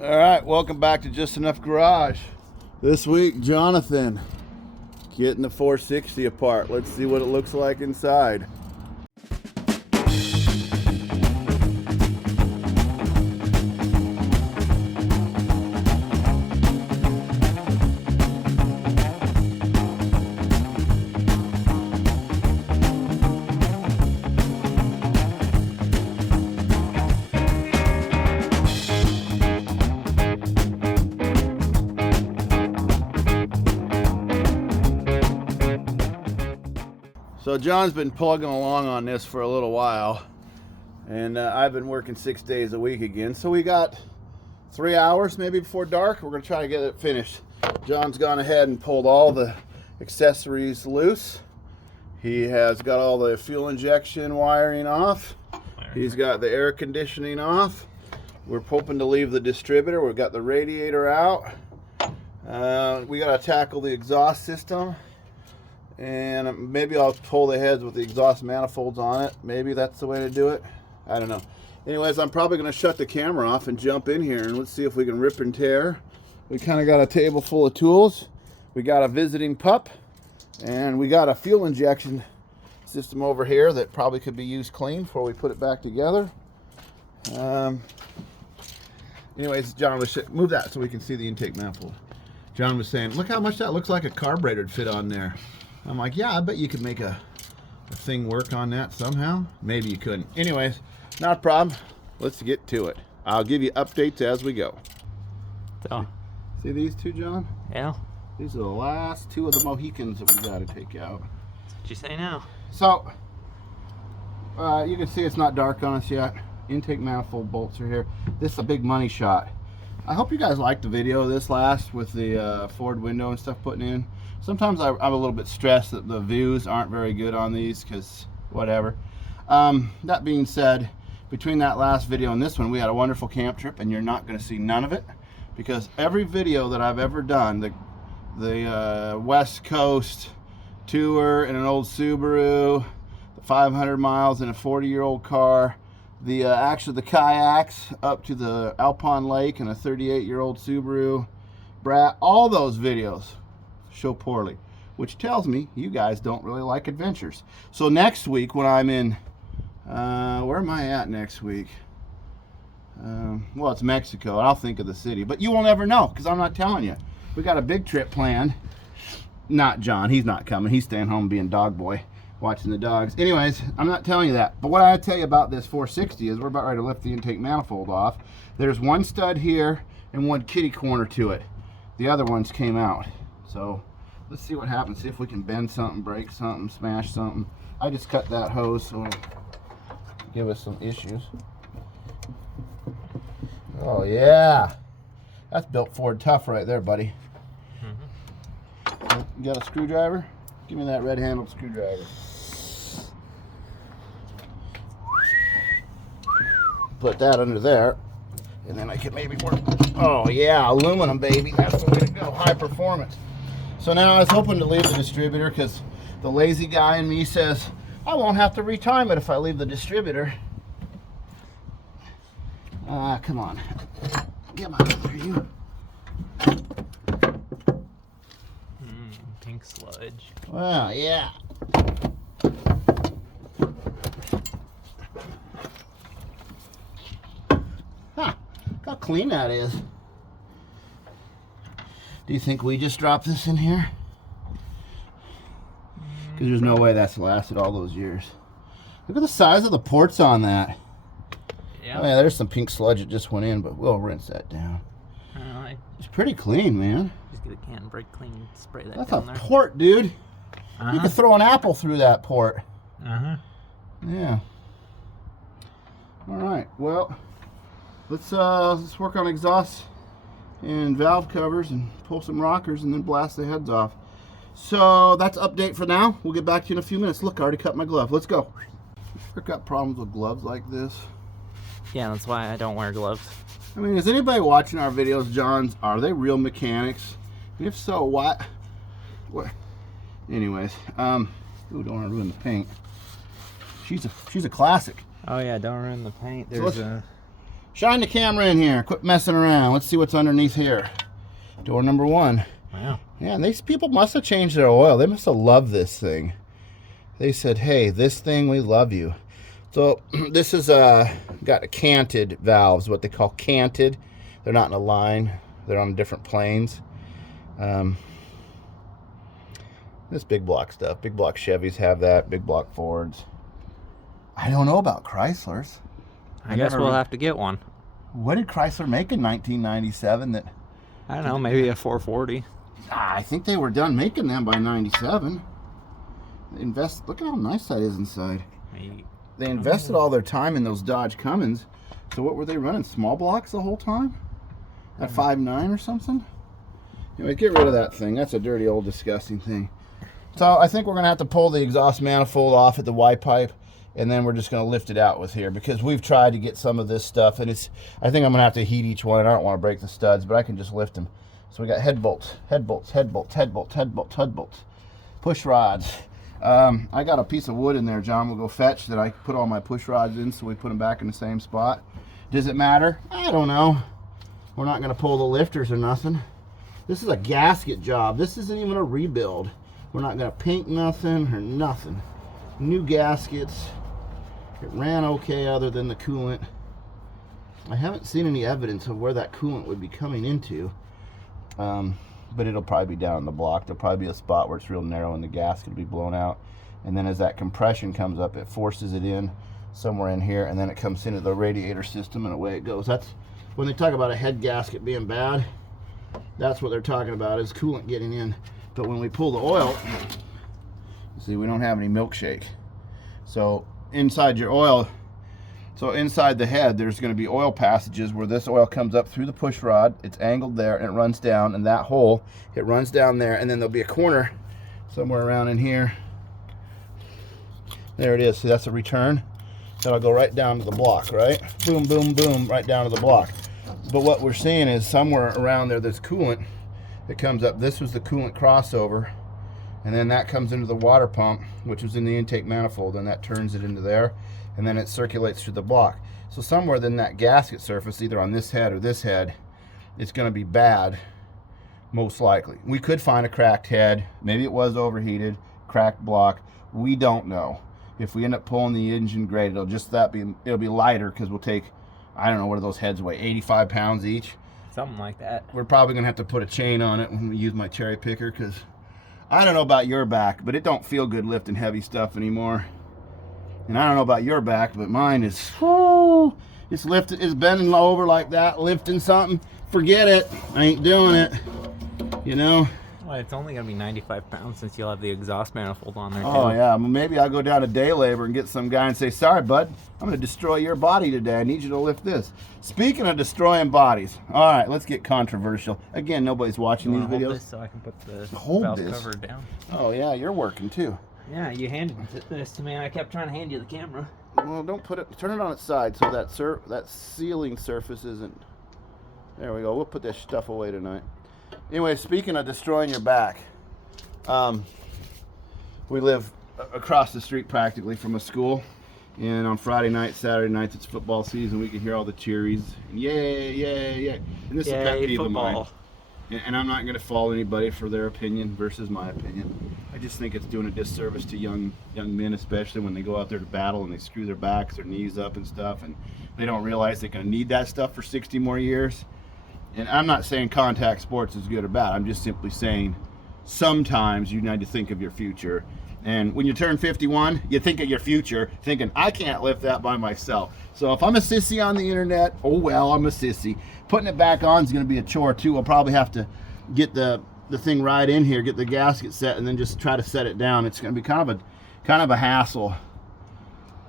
All right, welcome back to Just Enough Garage. This week, Jonathan getting the 460 apart. Let's see what it looks like inside. So John's been plugging along on this for a little while, and I've been working 6 days a week again. So we got 3 hours maybe before dark. We're gonna try to get it finished. John's gone ahead and pulled all the accessories loose. He has got all the fuel injection wiring off. He's got the air conditioning off. We're hoping to leave the distributor. We've got the radiator out. We gotta tackle the exhaust system. And maybe I'll pull the heads with the exhaust manifolds on it. Maybe that's the way to do it. I don't know. Anyways, I'm probably going to shut the camera off and jump in here and let's see if we can rip and tear. We kind of got a table full of tools. We got a visiting pup. And we got a fuel injection system over here that probably could be used clean before we put it back together. Anyways, John, move that so we can see the intake manifold. John was saying, look how much that looks like a carburetor would fit on there. I'm like, yeah, I bet you could make a thing work on that somehow. Maybe you couldn't. Anyways, not a problem. Let's get to it. I'll give you updates as we go. So, see these two, John? yeah. These are the last two of the Mohicans that we got to take out. That's what you say now. So, you can see it's not dark on us yet. Intake manifold bolts are here. This is a big money shot. I hope you guys liked the video of this last with the Ford window and stuff putting in. Sometimes I'm a little bit stressed that the views aren't very good on these because whatever. That being said, between that last video and this one, we had a wonderful camp trip, and you're not going to see none of it because every video that I've ever done, the West Coast tour in an old Subaru, the 500 miles in a 40-year-old car, actually the kayaks up to the Alpine Lake in a 38-year-old Subaru Brat, all those videos show poorly, which tells me you guys don't really like adventures. So next week when I'm in, where am I at next week? Well, it's Mexico. I'll think of the city, but you will never know because I'm not telling you. We got a big trip planned. Not John, he's not coming. He's staying home being dog boy, watching the dogs. Anyways, I'm not telling you that. But what I tell you about this 460 is we're about ready to lift the intake manifold off. There's one stud here and one kitty corner to it. The other ones came out. So let's see what happens. See if we can bend something, break something, smash something. I just cut that hose so it'll give us some issues. Oh yeah, that's built Ford tough right there, buddy. You got a screwdriver? Give me that red-handled screwdriver. Put that under there, and then I can maybe work. Oh yeah, aluminum, baby. That's the way to go. High performance. So now I was hoping to leave the distributor because the lazy guy in me says I won't have to retime it if I leave the distributor. Come on. Come on, there you. Pink sludge. Well, yeah. Huh. Look how clean that is. Do you think we just dropped this in here? Because there's no way that's lasted all those years. Look at the size of the ports on that. Yeah. Oh yeah, there's some pink sludge that just went in, but we'll rinse that down. It's pretty clean, man. Just get a can, brake clean, spray that That's down a there. port, dude. You could throw an apple through that port. Yeah. All right. Well, let's work on exhaust and valve covers and pull some rockers and then blast the heads off. So that's update for now. We'll get back to you in a few minutes. Look, I already cut my glove. Let's go. I've got problems with gloves like this. Yeah, that's why I don't wear gloves. I mean, is anybody watching our videos, John's? Are they real mechanics? And if so, what? Anyways, ooh, don't want to ruin the paint. She's a classic. Oh yeah, don't ruin the paint. There's Shine the camera in here. Quit messing around. Let's see what's underneath here. Door number 1. Wow. Yeah, and these people must have changed their oil. They must have loved this thing. They said, hey, this thing, we love you. So this is got canted valves, what they call canted. They're not in a line. They're on different planes. This big block stuff. Big block Chevys have that. Big block Fords. I don't know about Chryslers. I guess we'll have to get one. What did Chrysler make in 1997 that... I don't know, maybe a 440. I think they were done making them by 97. Look at how nice that is inside. They invested all their time in those Dodge Cummins. So what were they running? Small blocks the whole time? At 5.9 or something? Anyway, get rid of that thing. That's a dirty old disgusting thing. So I think we're going to have to pull the exhaust manifold off at the Y pipe, and then we're just going to lift it out with here, because we've tried to get some of this stuff, and I think I'm going to have to heat each one. I don't want to break the studs, but I can just lift them. So we got head bolts, head bolts, head bolts, head bolts, head bolts, head bolts, push rods. I got a piece of wood in there, John will go fetch, that I put all my push rods in, so we put them back in the same spot. Does it matter? I don't know. We're not going to pull the lifters or nothing. This is a gasket job. This isn't even a rebuild. We're not going to paint nothing or nothing. New gaskets. It ran okay other than the coolant. I haven't seen any evidence of where that coolant would be coming into. But it'll probably be down the block. There'll probably be a spot where it's real narrow and the gasket will be blown out. And then as that compression comes up, it forces it in somewhere in here, and then it comes into the radiator system, and away it goes. That's when they talk about a head gasket being bad. That's what they're talking about, is coolant getting in. But when we pull the oil, see, we don't have any milkshake. So inside your oil, so inside the head, there's going to be oil passages where this oil comes up through the push rod. It's angled there, and it runs down, and that hole, it runs down there, and then there'll be a corner somewhere around in here. There it is. See, that's a return. That'll go right down to the block, right? Boom, boom, boom, right down to the block. But what we're seeing is somewhere around there, there's coolant that comes up. This was the coolant crossover, and then that comes into the water pump, which was in the intake manifold, and that turns it into there, and then it circulates through the block. So somewhere in that gasket surface, either on this head or this head, it's going to be bad, most likely. We could find a cracked head. Maybe it was overheated, cracked block. We don't know. If we end up pulling the engine grade, it'll be lighter, because we'll take, I don't know, what do those heads weigh, 85 pounds each? Something like that. We're probably gonna have to put a chain on it when we use my cherry picker, because I don't know about your back, but it don't feel good lifting heavy stuff anymore. And I don't know about your back, but mine is, whoo, it's lifted, it's bending over like that, lifting something. Forget it. I ain't doing it. You know? Well, it's only going to be 95 pounds since you'll have the exhaust manifold on there, too. Oh, yeah. Well, maybe I'll go down to day labor and get some guy and say, sorry, bud, I'm going to destroy your body today. I need you to lift this. Speaking of destroying bodies, all right, let's get controversial. Again, nobody's watching these videos. Hold this so I can put the Hold valve cover down. Oh, yeah, you're working, too. Yeah, you handed this to me, and I kept trying to hand you the camera. Well, don't put it, turn it on its side so that sealing surface isn't, there we go. We'll put this stuff away tonight. Anyway, speaking of destroying your back, we live across the street practically from a school, and on Friday nights, Saturday nights, it's football season. We can hear all the cheeries, and yay, yay, yay. And this is a pet peeve of mine. And I'm not going to fault anybody for their opinion versus my opinion. I just think it's doing a disservice to young men, especially when they go out there to battle and they screw their backs, their knees up and stuff, and they don't realize they're going to need that stuff for 60 more years. And I'm not saying contact sports is good or bad. I'm just simply saying sometimes you need to think of your future. And when you turn 51, you think of your future, thinking, I can't lift that by myself. So if I'm a sissy on the internet, oh well, I'm a sissy. Putting it back on is going to be a chore too. I'll probably have to get the thing right in here, get the gasket set, and then just try to set it down. It's going to be kind of a hassle.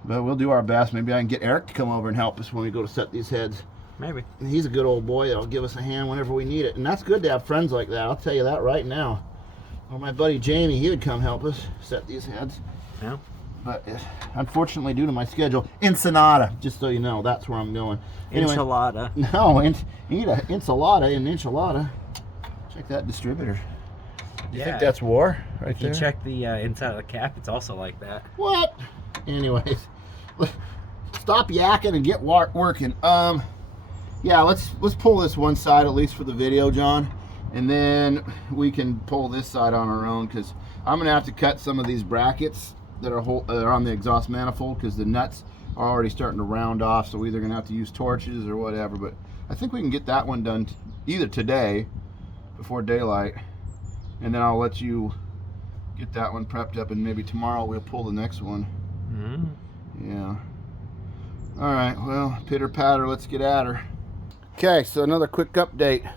But we'll do our best. Maybe I can get Eric to come over and help us when we go to set these heads. Maybe. He's a good old boy that'll give us a hand whenever we need it. And that's good to have friends like that. I'll tell you that right now. Or my buddy Jamie, he would come help us set these heads. Yeah. But unfortunately, due to my schedule, Ensenada, just so you know, that's where I'm going. Anyway, Enchilada. No, eat a enchilada and enchilada. Check that distributor. You think that's war right if there? you check the inside of the cap, it's also like that. What? Anyways, stop yakking and get working. yeah, let's pull this one side at least for the video, John, and then we can pull this side on our own, because I'm gonna have to cut some of these brackets that are on the exhaust manifold, because the nuts are already starting to round off. So we're either gonna have to use torches or whatever, but I think we can get that one done either today before daylight, and then I'll let you get that one prepped up, and maybe tomorrow we'll pull the next one. Yeah. All right, well, pitter patter, let's get at her. Okay, so another quick update.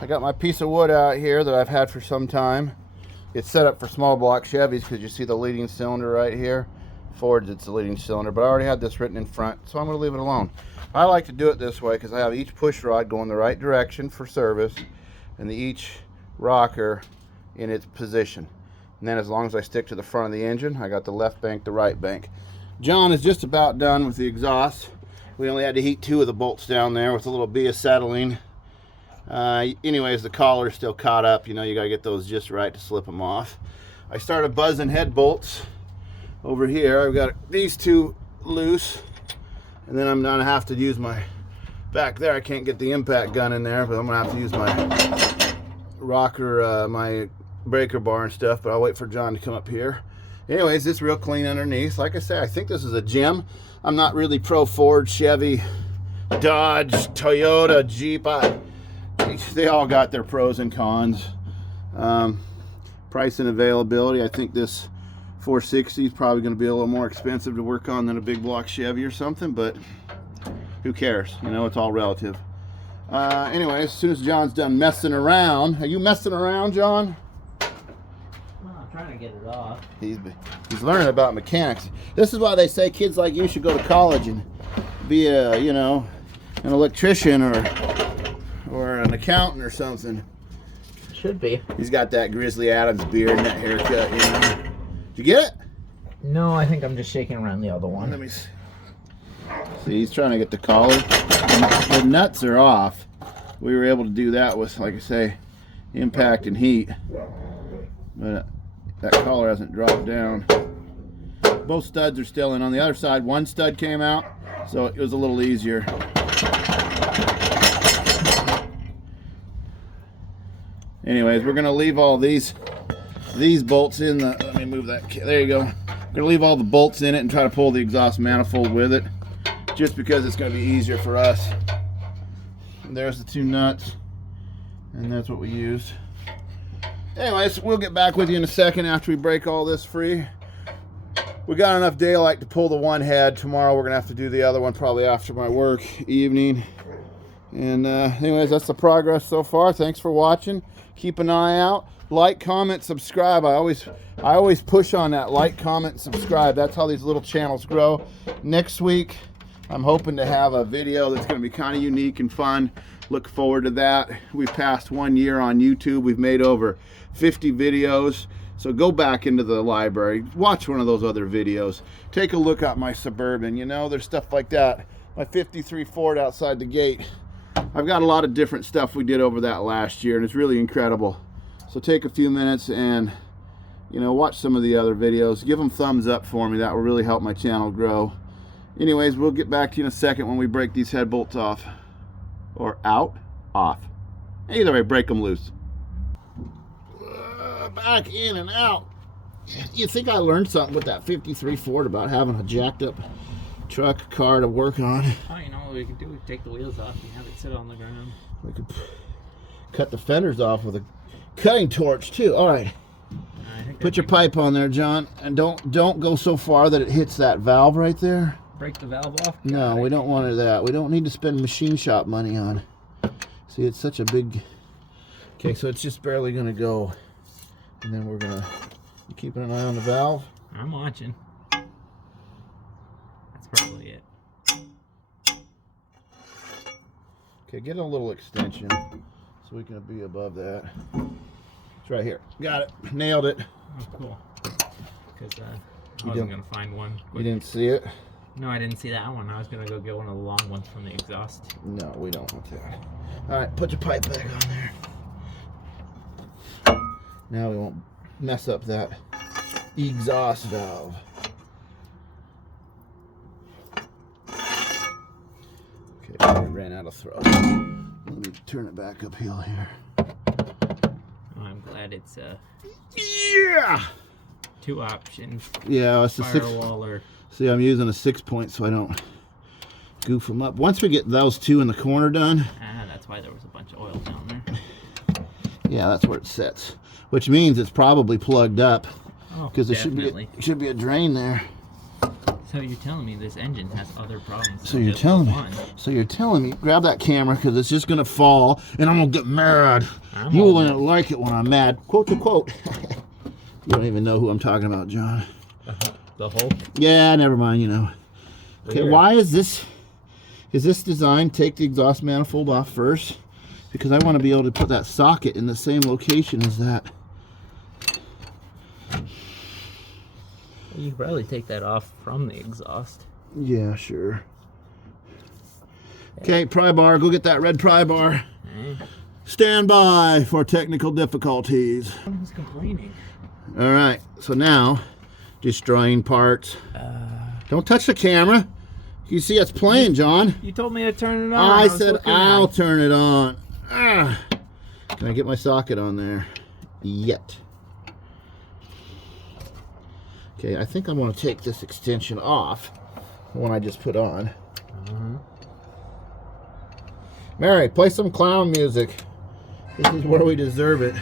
I got my piece of wood out here that I've had for some time. It's set up for small block Chevys, because you see the leading cylinder right here. Ford's, it's the leading cylinder, but I already had this written in front, so I'm going to leave it alone. I like to do it this way because I have each push rod going the right direction for service, and each rocker in its position. And then as long as I stick to the front of the engine, I got the left bank, the right bank. John is just about done with the exhaust. We only had to heat 2 of the bolts down there with a little bit of acetylene. Anyways, the collar's still caught up. You know, you got to get those just right to slip them off. I started buzzing head bolts over here. I've got these 2 loose, and then I'm gonna have to use my back there. I can't get the impact gun in there, but I'm gonna have to use my rocker, my breaker bar and stuff, but I'll wait for John to come up here. Anyways, it's real clean underneath. Like I say, I think this is a gem. I'm not really pro Ford, Chevy, Dodge, Toyota, Jeep. They all got their pros and cons. Price and availability, I think this 460 is probably going to be a little more expensive to work on than a big block Chevy or something, but who cares? You know, it's all relative. Anyway, as soon as John's done messing around, are you messing around, John? Well, I'm trying to get it off. He's learning about mechanics. This is why they say kids like you should go to college and be a, you know, an electrician or an accountant or something. Should be. He's got that Grizzly Adams beard and that haircut, you know. Did you get it? No, I think I'm just shaking around the other one. Let me see. See, he's trying to get the collar. The nuts are off. We were able to do that with, like I say, impact and heat. But that collar hasn't dropped down. Both studs are still in. On the other side, one stud came out, so it was a little easier. Anyways, we're gonna leave all these bolts in the, let me move that, there you go. We're gonna leave all the bolts in it and try to pull the exhaust manifold with it, just because it's gonna be easier for us. And there's the 2 nuts, and that's what we used. Anyways, we'll get back with you in a second after we break all this free. We got enough daylight to pull the one head. Tomorrow we're gonna have to do the other one probably after my work evening. And anyways, that's the progress so far. Thanks for watching. Keep an eye out. Like, comment, subscribe. I always push on that like, comment, subscribe. That's how these little channels grow. Next week, I'm hoping to have a video that's going to be kind of unique and fun. Look forward to that. We've passed 1 year on YouTube. We've made over 50 videos. So go back into the library, watch one of those other videos. Take a look at my Suburban. You know, there's stuff like that. My 53 Ford outside the gate. I've got a lot of different stuff we did over that last year, and it's really incredible. So take a few minutes and, you know, watch some of the other videos. Give them thumbs up for me. That will really help my channel grow. Anyways, we'll get back to you in a second when we break these head bolts off. Or out, off. Either way, break them loose. Back in and out. You think I learned something with that 53 Ford about having a jacked up truck car to work on? Oh, you know what we could do? We could take the wheels off and have it sit on the ground. We could cut the fenders off with a cutting torch too. All right. Put your pipe on there, John, and don't go so far that it hits that valve right there. Break the valve off? No, we don't want that. We don't need to spend machine shop money on. See, it's such a big. Okay, so it's just barely gonna go, and then we're gonna. You keeping an eye on the valve? I'm watching. That's probably it. Okay, get a little extension so we can be above that. It's right here. Got it. Nailed it. Oh, cool. Because I wasn't going to find one. You didn't see it? No, I didn't see that one. I was going to go get one of the long ones from the exhaust. No, we don't want that. All right, put your pipe back on there. Now we won't mess up that exhaust valve. Okay, we ran that'll throw it. Let me turn it back uphill here. Oh, I'm glad it's Yeah! 2 options. Yeah, it's a Firewall or... See, I'm using a 6-point so I don't goof them up. Once we get those 2 in the corner done. Ah, that's why there was a bunch of oil down there. Yeah, that's where it sits. Which means it's probably plugged up. Oh, because there definitely. should be a drain there. So you're telling me this engine has other problems? So you're telling me, grab that camera because it's just gonna fall and I'm gonna get mad. You wouldn't like it when I'm mad. Quote to quote. You don't even know who I'm talking about, John. The Hulk? Yeah, never mind, you know. Okay, Weird. why is this designed take the exhaust manifold off first? Because I want to be able to put that socket in the same location as that. You could probably take that off from the exhaust. Yeah, sure. Okay, pry bar, go get that red pry bar. Okay. Stand by for technical difficulties. Who's complaining? All right, so now, destroying parts. Don't touch the camera. You see it's playing, John. You told me to turn it on. I said I'll turn it on. Ah. Can I get my socket on there? Yet. Okay, I think I'm going to take this extension off, the one I just put on. Mary, play some clown music. This is where we deserve it.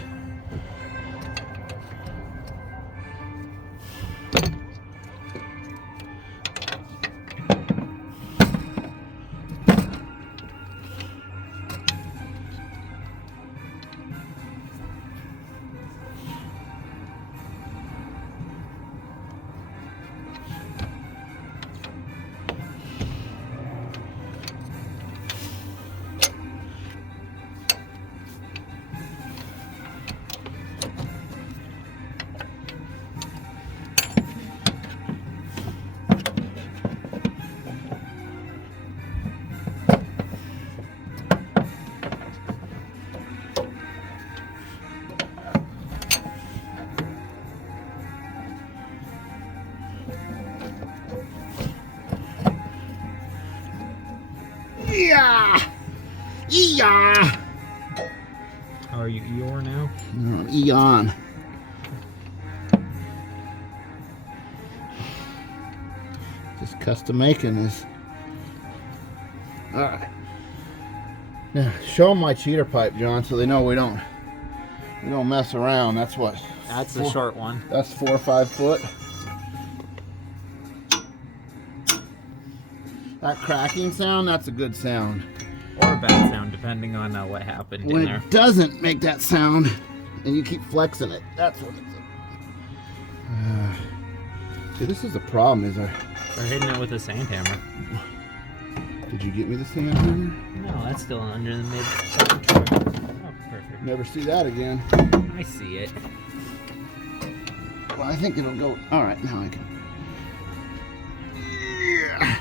Yeah! Yeah! How are you, Eeyore now? No, Eon. Just custom making this. Alright. Now, show them my cheater pipe, John, so they know we don't mess around. That's what? That's the short one. That's 4 or 5 foot. That cracking sound, that's a good sound. Or a bad sound, depending on what happened When in there. it doesn't make that sound, and you keep flexing it, that's what it's. See, this is the problem, is We're hitting it with a sand hammer. Did you get me the sand hammer? No, that's still under the mid. Oh, perfect. Never see that again. I see it. Well, I think it'll go. Alright, now I can. Yeah.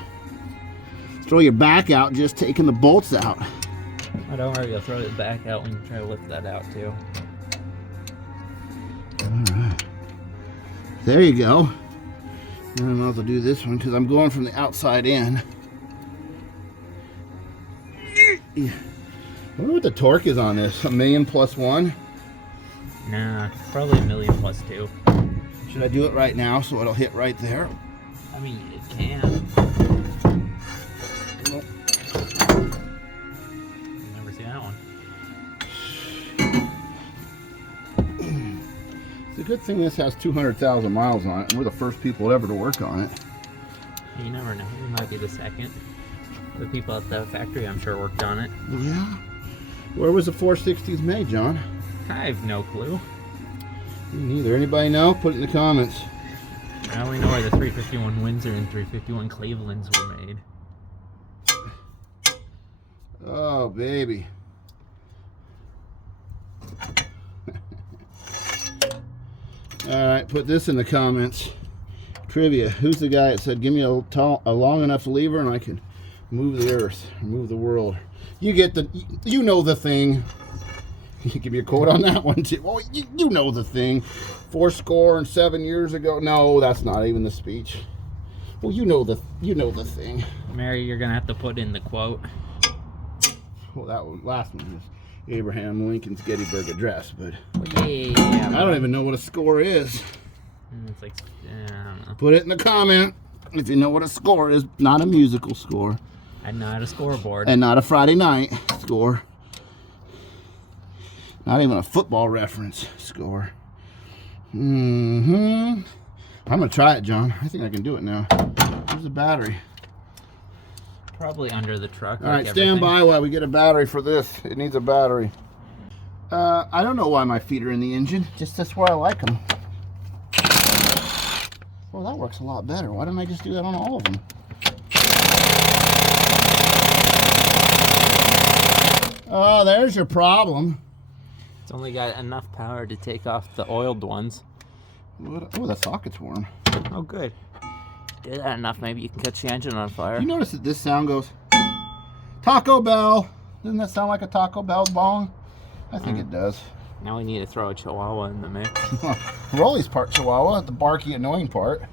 Throw your back out, just taking the bolts out. Oh, don't worry, I'll throw it back out when you try to lift that out too. Alright. There you go. Now I might as well do this one because I'm going from the outside in. I wonder what the torque is on this. 1,000,000 plus 1? Nah, probably 1,000,000 plus 2. Should I do it right now so it'll hit right there? I mean, it can. Nope. Never see that one. It's a good thing this has 200,000 miles on it, and we're the first people ever to work on it. You never know. We might be the second. The people at the factory, I'm sure, worked on it. Yeah. Where was the 460s made, John? I have no clue. Me neither. Anybody know? Put it in the comments. I only know where the 351 Windsor and 351 Clevelands were made. Oh, baby. Alright, put this in the comments. Trivia. Who's the guy that said, give me a long enough lever and I can move the earth, move the world? You get the, you know the thing. You give me a quote on that one too. Well, you know the thing. 7 years ago. No, that's not even the speech. Well, you know the thing. Mary, you're gonna have to put in the quote. Well, that one, last one was Abraham Lincoln's Gettysburg Address, but Well, yeah. I don't even know what a score is. It's like, I don't know. Put it in the comment if you know what a score is. Not a musical score. And not a scoreboard. And not a Friday night score. Not even a football reference score. I'm gonna try it, John. I think I can do it now. Where's the battery? Probably under the truck. All right, stand by while we get a battery for this. It needs a battery. I don't know why my feet are in the engine. Just that's where I like them. Well, that works a lot better. Why don't I just do that on all of them? Oh, there's your problem. It's only got enough power to take off the oiled ones. Oh, that socket's warm. Oh, good. Do that enough, maybe you can catch the engine on fire. You notice that this sound goes Taco Bell. Doesn't that sound like a Taco Bell bong? I think it does. Now we need to throw a Chihuahua in the mix. Rolly's part Chihuahua, the barky, annoying part.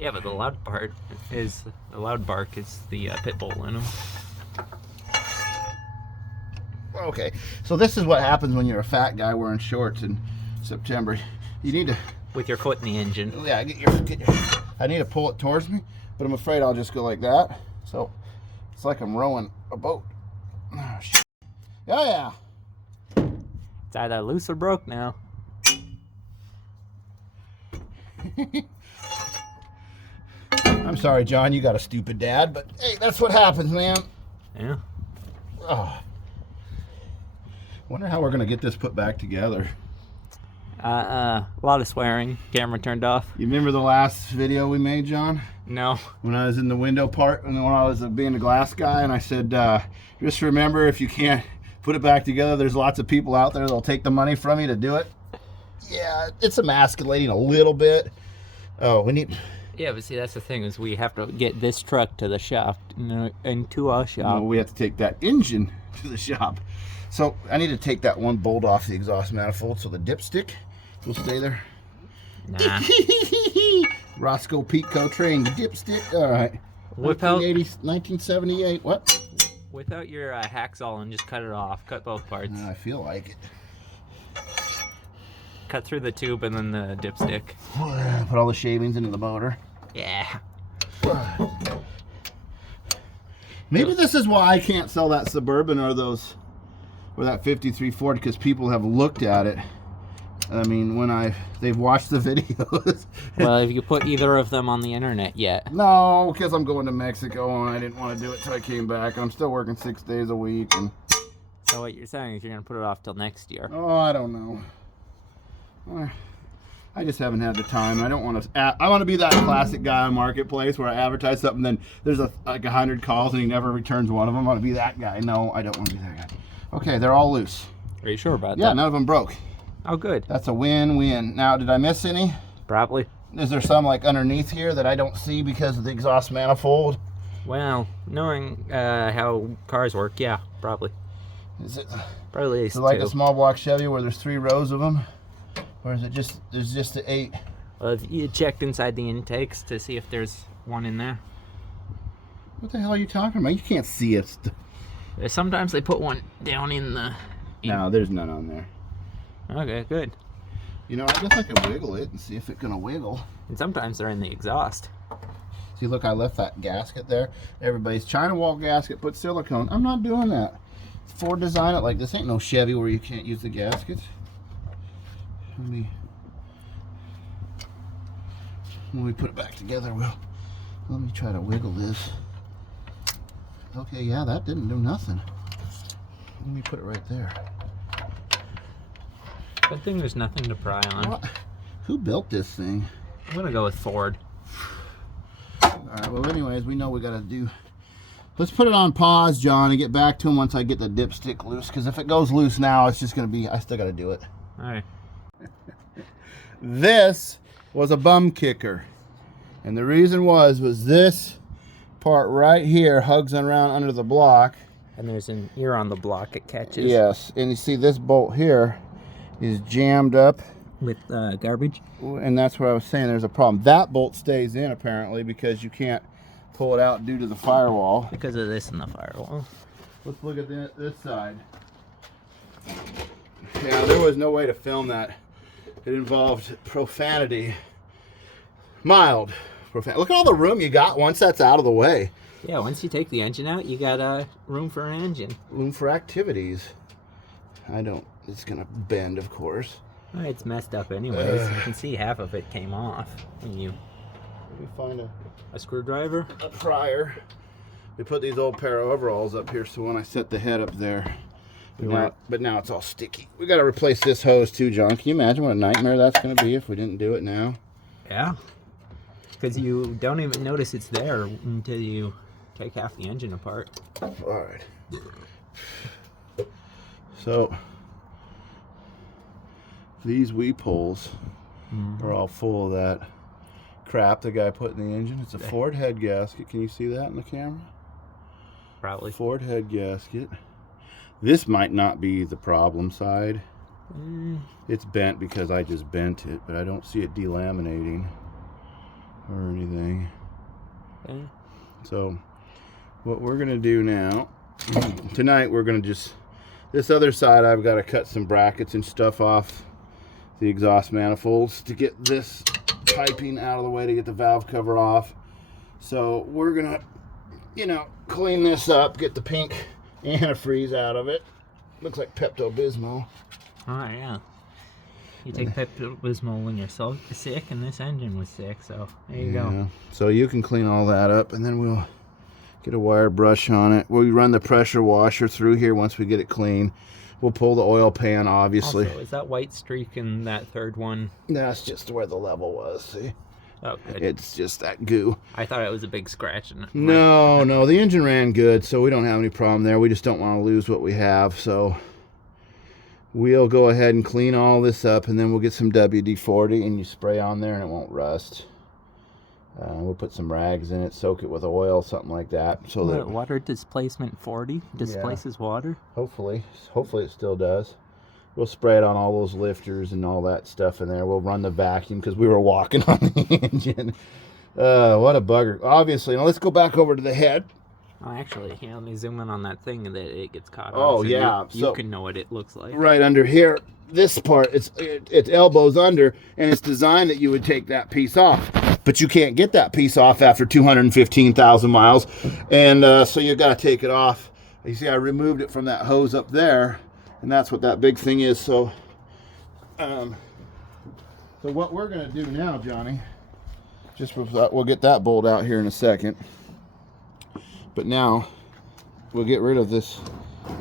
Yeah, but the loud part is the loud bark is the pit bull in them. Okay, so this is what happens when you're a fat guy wearing shorts in September. You need to, With your foot in the engine. yeah, get your. I need to pull it towards me, but I'm afraid I'll just go like that. So it's like I'm rowing a boat. Oh, shit. Oh yeah. It's either loose or broke now. I'm sorry, John. You got a stupid dad, but hey, that's what happens, man. Yeah. Oh. Wonder how we're gonna get this put back together. A lot of swearing. Camera turned off. You remember the last video we made, John? No. When I was in the window part, and when I was being a glass guy, and I said, just remember, if you can't put it back together, there's lots of people out there that'll take the money from you to do it. Yeah, it's emasculating a little bit. Oh, we need. Yeah, but see, that's the thing is we have to get this truck to the shop, into our shop. No, we have to take that engine to the shop. So I need to take that one bolt off the exhaust manifold so the dipstick will stay there. Nah. Roscoe Pico train, the dipstick. All right. Whip out. 1978. What? Without your hacksaw and just cut it off. Cut both parts. I feel like it. Cut through the tube and then the dipstick. Put all the shavings into the motor. Yeah. Maybe this is why I can't sell that Suburban or that 53 Ford, because people have looked at it. I mean, when they've watched the videos. Well, have you put either of them on the internet yet? No, because I'm going to Mexico and I didn't want to do it till I came back. I'm still working 6 days a week. And So what you're saying is you're going to put it off till next year. oh, I don't know. I just haven't had the time. I don't want to. I want to be that classic guy on Marketplace where I advertise something, then there's like 100 calls and he never returns one of them. I want to be that guy. No, I don't want to be that guy. Okay, they're all loose. Are you sure about that? Yeah, none of them broke. Oh, good. That's a win-win. Now, did I miss any? Probably. Is there some like underneath here that I don't see because of the exhaust manifold? Well, knowing how cars work, yeah, probably. Is it Probably is it like a small block Chevy where there's 3 rows of them? Or is it just, there's just the 8? Well, if you checked inside the intakes to see if there's one in there. What the hell are you talking about? You can't see it. Sometimes they put one down in the... No, there's none on there. Okay, good. You know, I guess I could wiggle it and see if it's gonna wiggle. And sometimes they're in the exhaust. See, look, I left that gasket there. Everybody's China wall gasket, put silicone. I'm not doing that. Ford designed it like this. Ain't no Chevy where you can't use the gaskets. When we put it back together, let me try to wiggle this. Okay, yeah, that didn't do nothing. Let me put it right there. Good thing there's nothing to pry on. What? Who built this thing? I'm gonna go with Ford. Alright, well anyways, we know we gotta do. Let's put it on pause, John, and get back to him once I get the dipstick loose, because if it goes loose now, it's just gonna be, I still gotta do it. Alright. This was a bum kicker. And the reason was this part right here hugs around under the block. And there's an ear on the block it catches. Yes, and you see this bolt here is jammed up. With garbage. And that's what I was saying, there's a problem. That bolt stays in apparently because you can't pull it out due to the firewall. Because of this in the firewall. Let's look at this side. Yeah, there was no way to film that. It involved profanity. Mild profanity. Look at all the room you got once that's out of the way. Yeah, once you take the engine out, you got room for an engine. Room for activities. It's gonna bend, of course. Well, it's messed up anyways. You can see half of it came off when you... Let me find a screwdriver? a prior. We put these old pair of overalls up here so when I set the head up there. But now it's all sticky. We gotta replace this hose too, John. Can you imagine what a nightmare that's gonna be if we didn't do it now? Yeah. Because you don't even notice it's there until you take half the engine apart. Alright. So these wee poles are all full of that crap the guy put in the engine. It's a Ford head gasket. Can you see that in the camera? Probably. Ford head gasket. This might not be the problem side. It's bent because I just bent it, but I don't see it delaminating or anything. Okay. So what we're gonna do now, tonight we're gonna just, this other side I've got to cut some brackets and stuff off the exhaust manifolds to get this piping out of the way to get the valve cover off. So we're gonna, clean this up, get the pink antifreeze out of it. Looks like Pepto Bismol. Oh yeah. You take Pepto Bismol when you're so sick, and this engine was sick, so there you go. So you can clean all that up, and then we'll get a wire brush on it. We'll run the pressure washer through here once we get it clean. We'll pull the oil pan, obviously. Also, is that white streak in that third one? That's just where the level was, see? Oh, good. It's just that goo. I thought it was a big scratch. No, the engine ran good, so we don't have any problem there. We just don't want to lose what we have, so we'll go ahead and clean all this up, and then we'll get some WD-40, and you spray on there, and it won't rust. We'll put some rags in it, soak it with oil, something like that. So that water displacement 40 displaces water? Hopefully it still does. We'll spray it on all those lifters and all that stuff in there. We'll run the vacuum because we were walking on the engine. What a bugger. Obviously, now let's go back over to the head. Oh, actually, let me zoom in on that thing that it gets caught on. Oh, so yeah. You can know what it looks like. Right under here, this part, it's elbows under, and it's designed that you would take that piece off. But you can't get that piece off after 215,000 miles. And so you got to take it off. You see, I removed it from that hose up there. And that's what that big thing is. So what we're going to do now, Johnny, we'll get that bolt out here in a second. But now we'll get rid of this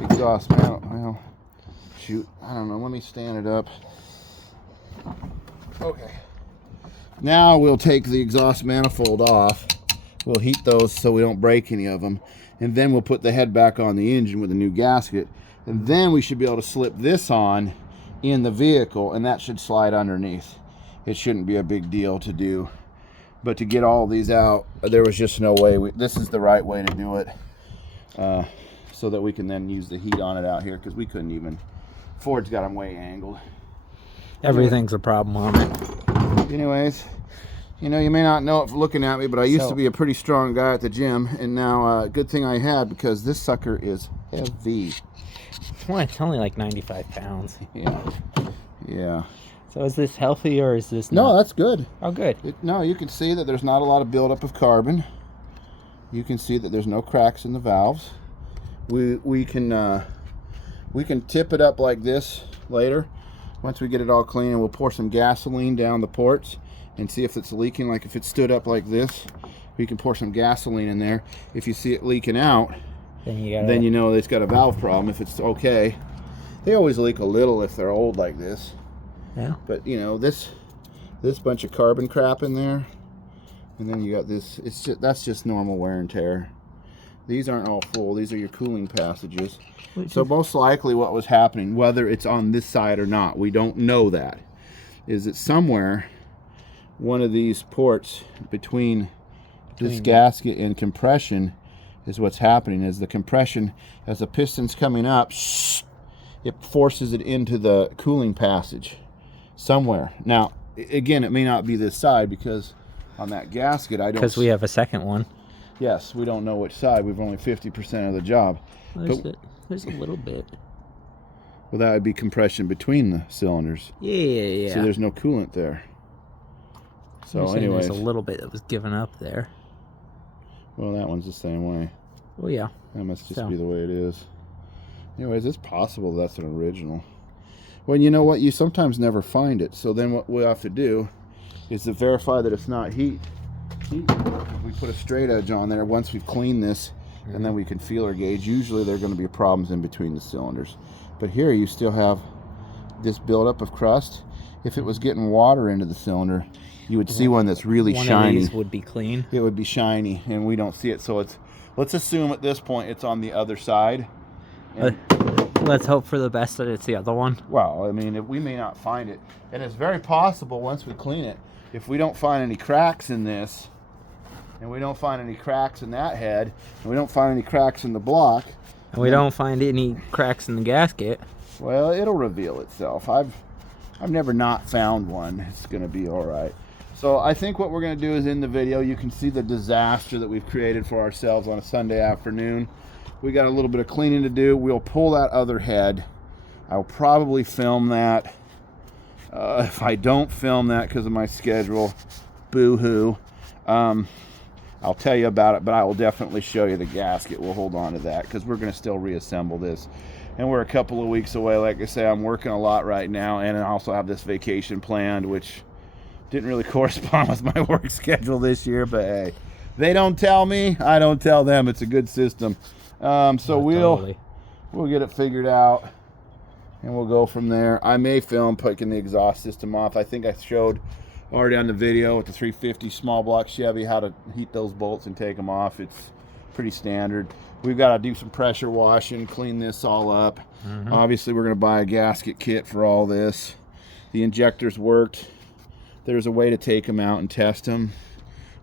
exhaust mount. Well, shoot, I don't know. Let me stand it up. Okay. Now we'll take the exhaust manifold off. We'll heat those so we don't break any of them. And then we'll put the head back on the engine with a new gasket. And then we should be able to slip this on in the vehicle, and that should slide underneath. It shouldn't be a big deal to do. But to get all these out, there was just no way. This is the right way to do it. So that we can then use the heat on it out here, because we couldn't even. Ford's got them way angled. Everything's a problem on it. Anyways, you may not know it from looking at me, but I used to be a pretty strong guy at the gym, and now good thing I had, because this sucker is heavy. Well, it's only like 95 pounds. Yeah. So is this healthy, or is this No, that's good. Oh, good. No, you can see that there's not a lot of buildup of carbon. You can see that there's no cracks in the valves. We can tip it up like this later once we get it all clean, and we'll pour some gasoline down the ports and see if it's leaking. Like if it stood up like this, we can pour some gasoline in there. If you see it leaking out, then you know it's got a valve problem. If it's okay, they always leak a little if they're old like this. Yeah. But this bunch of carbon crap in there, and then you got this. That's just normal wear and tear. These aren't all full. These are your cooling passages. So most likely what was happening, whether it's on this side or not, we don't know that, is that somewhere one of these ports between this gasket and compression is what's happening. Is the compression, as the piston's coming up, it forces it into the cooling passage somewhere. Now, again, it may not be this side, because on that gasket, I don't... Because we have a second one. Yes, we don't know which side. We've only 50% of the job. There's a little bit. Well, that would be compression between the cylinders. Yeah. So there's no coolant there. So anyways, there's a little bit that was given up there. Well, that one's the same way. Oh yeah. That must just be the way it is. Anyways, it's possible that's an original. Well, you know what? You sometimes never find it. So then what we have to do is to verify that it's not heat. We put a straight edge on there once we've cleaned this, and then we can feeler gauge. Usually there are going to be problems in between the cylinders. But here you still have this buildup of crust. If it was getting water into the cylinder, you would see one that's really shiny. One of these would be clean. It would be shiny, and we don't see it. So let's assume at this point it's on the other side. Let's hope for the best that it's the other one. Well, I mean, we may not find it. And it's very possible once we clean it, if we don't find any cracks in this, and we don't find any cracks in that head, and we don't find any cracks in the block, and we don't find any cracks in the gasket, well, it'll reveal itself. I've never not found one. It's going to be all right. So I think what we're going to do is in the video, you can see the disaster that we've created for ourselves on a Sunday afternoon. We got a little bit of cleaning to do. We'll pull that other head. I'll probably film that. If I don't film that because of my schedule, boo-hoo. I'll tell you about it, but I will definitely show you the gasket. We'll hold on to that because we're going to still reassemble this. And we're a couple of weeks away. Like I say, I'm working a lot right now, and I also have this vacation planned, which didn't really correspond with my work schedule this year, but hey, they don't tell me, I don't tell them. It's a good system. So we'll get it figured out, and we'll go from there. I may film picking the exhaust system off. I think I showed already on the video with the 350 small block Chevy how to heat those bolts and take them off. It's pretty standard. We've got to do some pressure washing, clean this all up. Obviously, we're going to buy a gasket kit for all this. The injectors worked. There's a way to take them out and test them.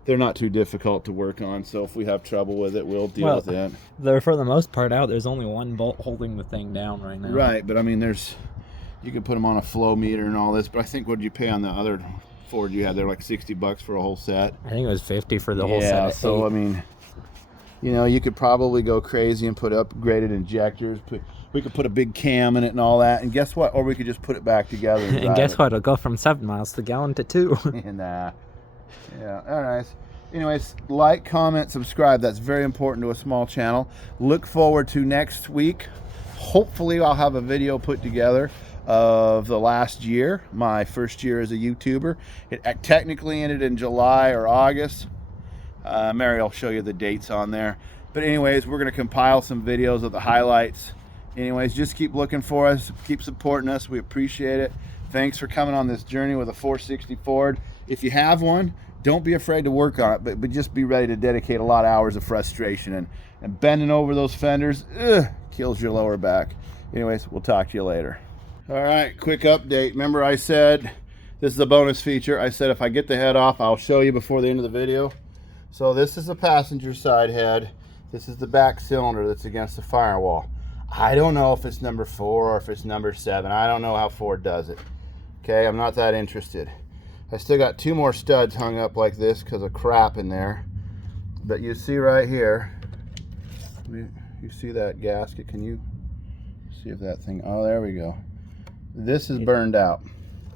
They're not too difficult to work on, so if we have trouble with it, we'll deal with it. They're for the most part out. There's only one bolt holding the thing down right now. Right, but I mean, you can put them on a flow meter and all this, but I think what did you pay on the other Ford you had there, like $60 for a whole set? I think it was 50 for the whole set. Yeah, so I mean, you know, you could probably go crazy and put upgraded injectors. We could put a big cam in it and all that, and guess what? Or we could just put it back together. And guess what? It'll go from 7 miles to gallon to 2. Nah. Yeah, all right. Anyways, like, comment, subscribe. That's very important to a small channel. Look forward to next week. Hopefully, I'll have a video put together of the last year, my first year as a YouTuber. It technically ended in July or August. Mary will show you the dates on there. But anyways, we're going to compile some videos of the highlights. Anyways, just keep looking for us. Keep supporting us. We appreciate it. Thanks for coming on this journey with a 460 Ford. If you have one, don't be afraid to work on it, but just be ready to dedicate a lot of hours of frustration. And bending over those fenders, kills your lower back. Anyways, we'll talk to you later. All right, quick update. Remember I said, this is a bonus feature. I said if I get the head off, I'll show you before the end of the video. So this is the passenger side head. This is the back cylinder that's against the firewall. I don't know if it's number 4 or if it's number 7. I don't know how Ford does it. Okay, I'm not that interested. I still got 2 more studs hung up like this because of crap in there. But you see right here, you see that gasket? Can you see if that thing, oh, there we go. This is burned out.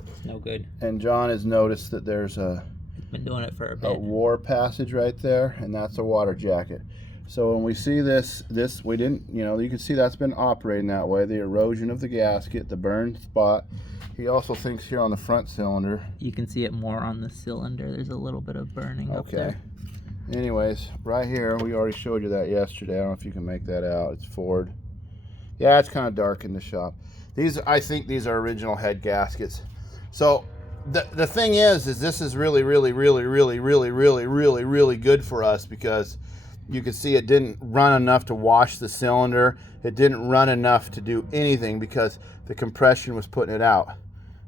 It's no good. And John has noticed that there's been doing it for a bit. A war passage right there, and that's a water jacket. So when we see this we didn't, you know, you can see that's been operating that way. The erosion of the gasket, the burned spot. He also thinks here on the front cylinder. You can see it more on the cylinder. There's a little bit of burning up there. Anyways, right here, we already showed you that yesterday. I don't know if you can make that out. It's Ford. Yeah, it's kind of dark in the shop. I think these are original head gaskets. So the thing is this is really good for us because you can see it didn't run enough to wash the cylinder. It didn't run enough to do anything because the compression was putting it out.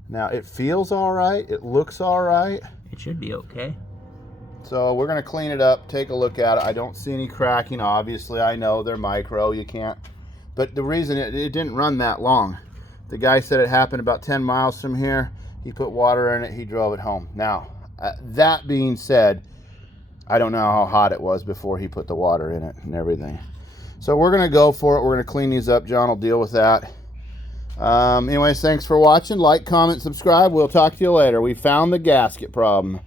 Now it feels all right. It looks all right. It should be okay. So we're going to clean it up, take a look at it. I don't see any cracking. Obviously, I know they're micro. You can't. But the reason it didn't run that long. The guy said it happened about 10 miles from here. He put water in it. He drove it home. Now, that being said, I don't know how hot it was before he put the water in it and everything. So we're going to go for it. We're going to clean these up. John will deal with that. Anyways, thanks for watching. Like, comment, subscribe. We'll talk to you later. We found the gasket problem.